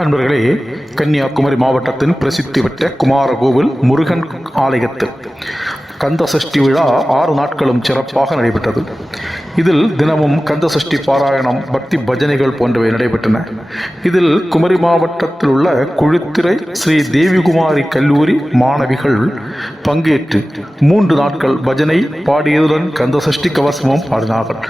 அன்பர்களே கன்னியாகுமரி மாவட்டத்தின் பிரசித்தி பெற்ற குமாரகோவில் முருகன் ஆலயத்தில் கந்த சஷ்டி விழா ஆறு நாட்களும் சிறப்பாக நடைபெற்றது. இதில் தினமும் கந்த சஷ்டி பாராயணம் பக்தி பஜனைகள் போன்றவை நடைபெற்றன. இதில் குமரி மாவட்டத்தில் உள்ள குழுத்திரை ஸ்ரீ தேவிகுமாரி கல்லூரி மாணவிகள் பங்கேற்று மூன்று நாட்கள் பஜனை பாடியதுடன் கந்த சஷ்டி கவசமும் பாடினார்கள்.